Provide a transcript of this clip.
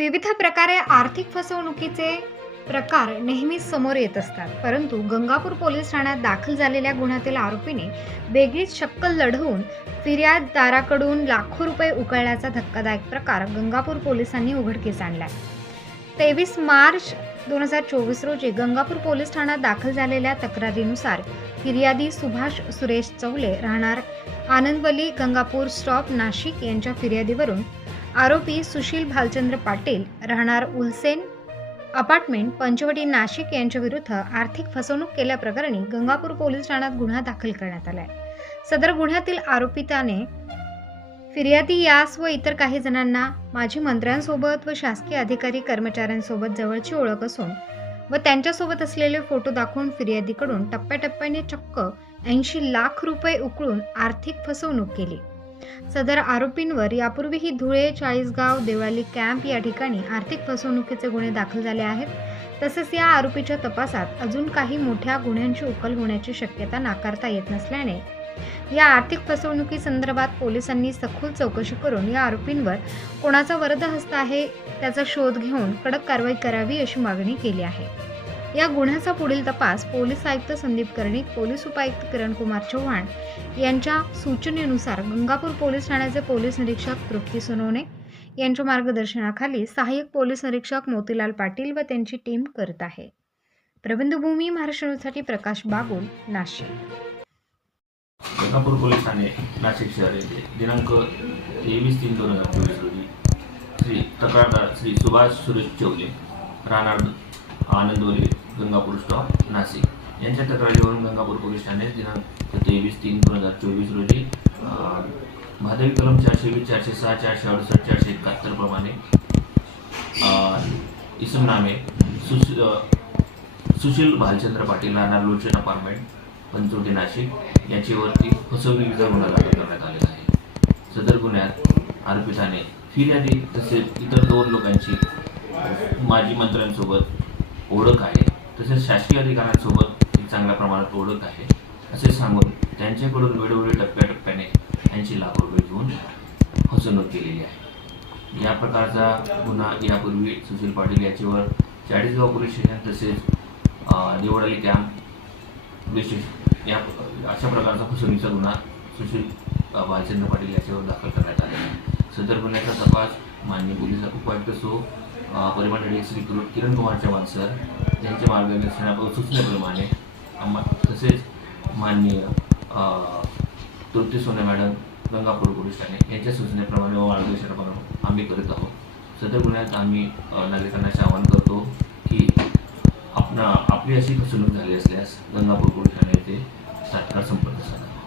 विविध प्रकारे आर्थिक फसवणुकीचे प्रकार नेहमीच समोर येत असतात. परंतु गंगापूर पोलीस ठाण्यात दाखल झालेल्या गुन्ह्यातील आरोपीने वेगळीच शक्कल लढवून फिर्याददाराकडून लाखो रुपये उकळल्याचा धक्कादायक प्रकार गंगापूर पोलिसांनी उघडकीस आणला तेवीस मार्च दोन हजार चोवीस रोजी गंगापूर पोलीस ठाण्यात दाखल झालेल्या तक्रारीनुसार फिर्यादी सुभाष सुरेश चौले राहणार आनंदवली गंगापूर स्टॉप नाशिक यांच्या फिर्यादीवरून आरोपी सुशील भालचंद्र पाटील राहणार उलसेन अपार्टमेंट पंचवटी नाशिक यांच्या विरुद्ध आर्थिक फसवणूक केल्याप्रकरणी गंगापूर पोलीस ठाण्यात गुन्हा दाखल करण्यात आला आहे सदर गुन्ह्यातील आरोपिताने फिर्यादी यास व इतर काही जणांना माजी मंत्र्यांसोबत व शासकीय अधिकारी कर्मचाऱ्यांसोबत जवळची ओळख असून व त्यांच्यासोबत असलेले फोटो दाखवून फिर्यादीकडून टप्प्याटप्प्याने चक्क ऐंशी लाख रुपये उकळून आर्थिक फसवणूक केली. सदर आरोपींवर यापूर्वीही धुळे चाळीसगाव देवळाली कॅम्प या ठिकाणी आर्थिक फसवणुकीचे गुन्हे दाखल झाले आहेत. तसेच या आरोपीच्या तपासात अजून काही मोठ्या गुन्ह्यांची उकल होण्याची शक्यता नाकारता येत नसल्याने या आर्थिक फसवणुकी संदर्भात पोलिसांनी सखोल चौकशी करून या आरोपींवर कोणाचा वरद हस्त आहे त्याचा शोध घेऊन कडक कारवाई करावी अशी मागणी केली आहे. या गुन्ह्याचा पुढील तपास पोलीस आयुक्त संदीप कर्णिक पोलीस उपायुक्त किरणकुमार चव्हाण यांच्या सूचनेनुसार गंगापूर पोलीस ठाण्याचे पोलीस निरीक्षक तृप्ती सोनवणे यांच्या मार्गदर्शनाखाली सहाय्यक पोलीस निरीक्षक मोतीलाल पाटील व त्यांची टीम करत आहे. प्रबंधभूमी महाराष्ट्रसाठी प्रकाश बागुल नाशिक. गंगापूर पोलीस ठाणे नाशिक शहर येथे दिनांक तेवीस तीन दोन हजार चोवीस रोजी श्री तक्रारदार श्री सुभाष सुरेश चौले राहणार आनंदवली गंगापूर स्टॉप नाशिक. यांच्या तक्रारीवरून गंगापूर पोलीस ठाणे दिनांक तेवीस तीन दोन हजार चोवीस रोजी अं, भादवी कलम चारशे वीस चारशे सहा चारशे अडुसष्ट चारशे एकाहत्तर प्रमाणे इसमनामे सुश सुशील भालचंद्र पाटील राहणार लोचन अपार्टमेंट पंचवटी नाशिक याच्यावरती फसवणुकीचा गुन्हा दाखल करण्यात आलेला आहे. सदर गुन्ह्यात आरोपिताने फिर्यादी तसेच इतर दोन लोकांची माजी मंत्र्यांसोबत ओळख आहे. तसेच शासकीय अधिकाऱ्यांसोबत एक चांगल्या प्रमाणात ओळख आहे. असे सांगून त्यांच्याकडून वेळोवेळी टप्प्याटप्प्याने यांची लागवड रुपये घेऊन फसवणूक केलेली आहे. या प्रकारचा गुन्हा यापूर्वी सुशील पाटील याच्यावर चाळीसगाव पोलीस स्टेशन तसेच अं, देवळाली कॅम्प विशेष या अशा प्रकारचा फसवणुकीचा गुन्हा सुशील भालचंद्र पाटील याच्यावर दाखल करण्यात आलेला आहे. सदर गुन्ह्याचा तपास माननीय पोलीस उपायुक्त सो परिमंडळी श्री किरण कुमार चव्हाण सर त्यांचे मार्गदर्शना सूचनेप्रमाणे आम्हा तसेच माननीय तृप्ती सोने मॅडम गंगापूर पोलीस ठाणे यांच्या सूचनेप्रमाणे व मार्गदर्शनाप्रमाणे आम्ही करत आहोत. सदर गुन्ह्यात आम्ही नागरिकांना असे आवाहन करतो की आपणा आपली अशी फसवणूक झाली असल्यास गंगापूर पोलीस ठाणे येथे तात्काळ संपर्क साधा.